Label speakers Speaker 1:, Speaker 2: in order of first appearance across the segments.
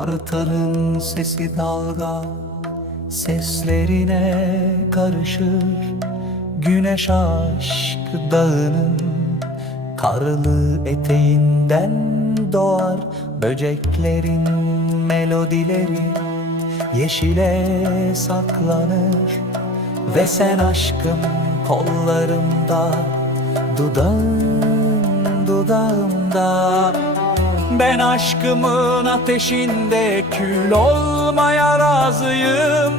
Speaker 1: Martıların sesi dalga Seslerine karışır. Güneş aşk dağının Karlı eteğinden doğar. Böceklerin melodileri Yeşile saklanır. Ve sen aşkım kollarımda Dudağın dudağımda Ben aşkımın ateşinde kül olmaya razıyım.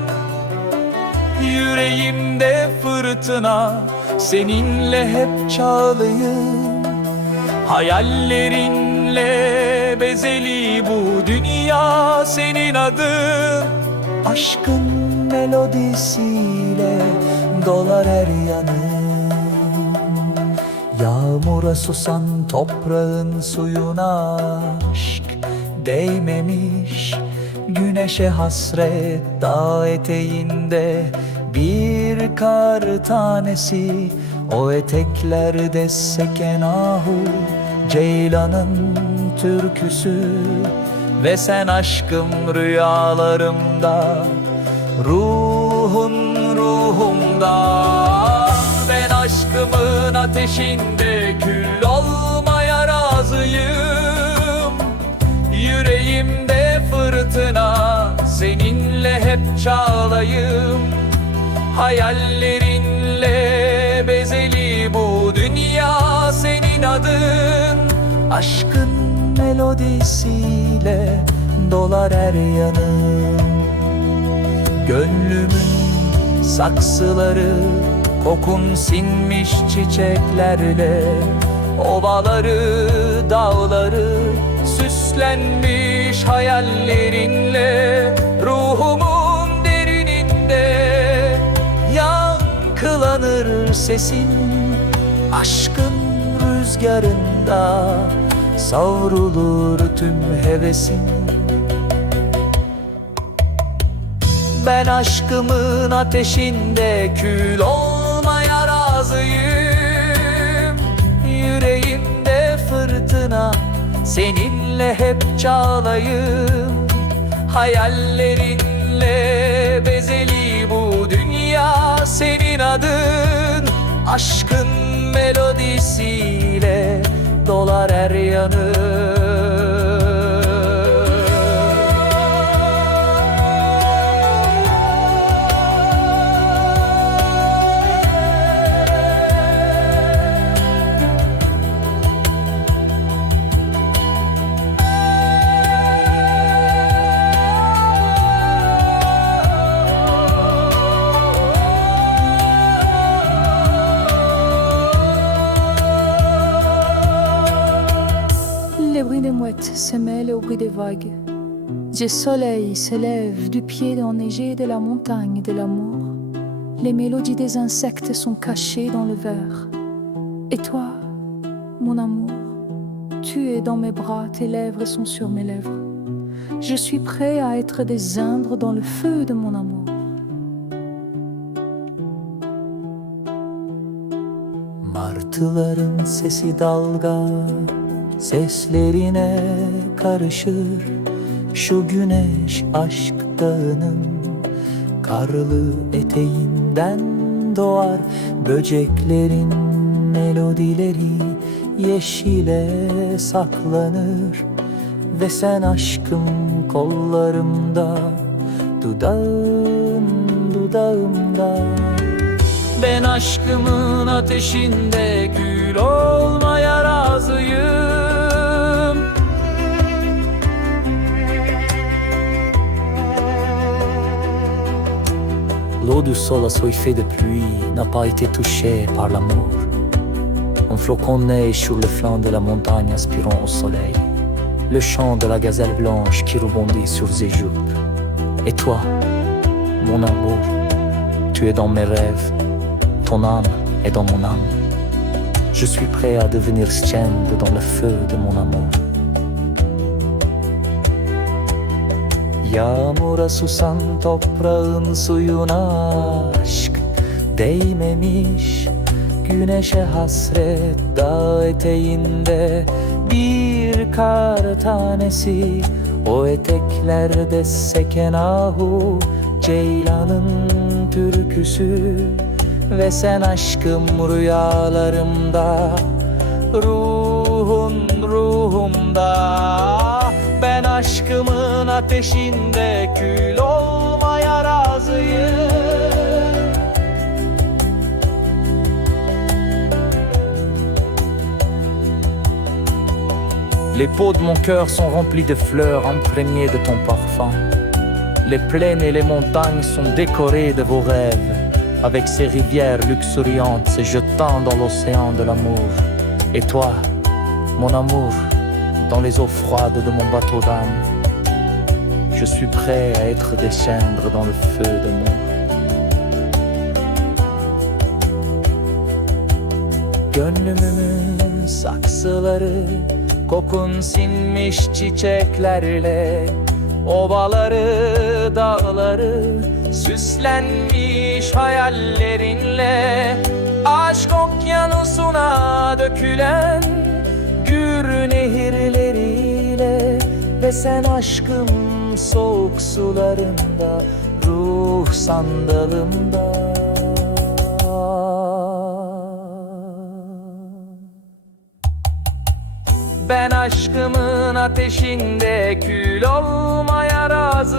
Speaker 1: Yüreğimde fırtına Seninle hep çağlıyım. Hayallerinle bezeli bu dünya senin adın. Aşkın melodisiyle dolar her yanım. Yağmura susan toprağın suyuna aşk değmemiş Güneşe hasret dağ eteğinde bir kar tanesi. O eteklerde seken ahu Ceylanın türküsü. Ve sen aşkım rüyalarımda Ruhun ruhumda. Ben aşkımın ateşinde kül çağlayım Hayallerinle bezeli bu dünya senin adın. Aşkın melodisiyle dolar her yanım Gönlümün saksıları kokun sinmiş çiçeklerle. Ovaları, dağları süslenmiş hayallerinle. Ruhumun yankılanır sesin Aşkın rüzgarında savrulur tüm hevesin. Ben aşkımın ateşinde kül olmaya razıyım. Yüreğimde fırtına seninle hep çağlayım. Hayallerinle senin adın. Aşkın melodisiyle dolar her
Speaker 2: Les se mêlent au bruit des vagues. Le soleil s'élève du pied enneigé de la montagne de l'amour. Les mélodies des insectes sont cachées dans le verre. Et toi, mon amour, tu es dans mes bras, tes lèvres sont sur mes lèvres. Je suis prêt à être des indres dans le feu de mon amour.
Speaker 1: Seslerine karışır Şu güneş aşk dağının Karlı eteğinden doğar Böceklerin melodileri. Yeşile saklanır Ve sen aşkım kollarımda Dudağın dudağımda. Ben aşkımın ateşinde kül olmaya razıyım Du sol assoiffée de pluie n'a pas été touchée par l'amour. Un flocon neige sur le flanc de la montagne aspirant au soleil. Le chant de la gazelle blanche qui rebondit sur ses jupes. Et toi, mon amour, tu es dans mes rêves. Ton âme est dans mon âme. Je suis prêt à devenir stende dans le feu de mon amour. Yağmura susan toprağın suyuna aşk değmemiş. Güneşe hasret dağ eteğinde bir kar tanesi. O eteklerde seken ahu Ceylanın türküsü. Ve sen aşkım rüyalarımda Ruhun ruhumda Ben Les peaux de mon cœur sont remplies de fleurs imprégnées de ton parfum. Les plaines et les montagnes sont décorées de vos rêves, avec ces rivières luxuriantes se jetant dans l'océan de l'amour. Et toi, mon amour, dans les eaux froides de mon bateau d'âme, je suis prêt à être des cendres dans le feu de mon Gönlümün saksıları Kokun sinmiş çiçeklerle. Ovaları, dağları Süslenmiş hayallerinle. Aşk okyanusuna dökülen Gür nehirleriyle Ve sen aşkım soğuk sularında Ruh sandalımda. Ben aşkımın ateşinde kül olmaya razıyım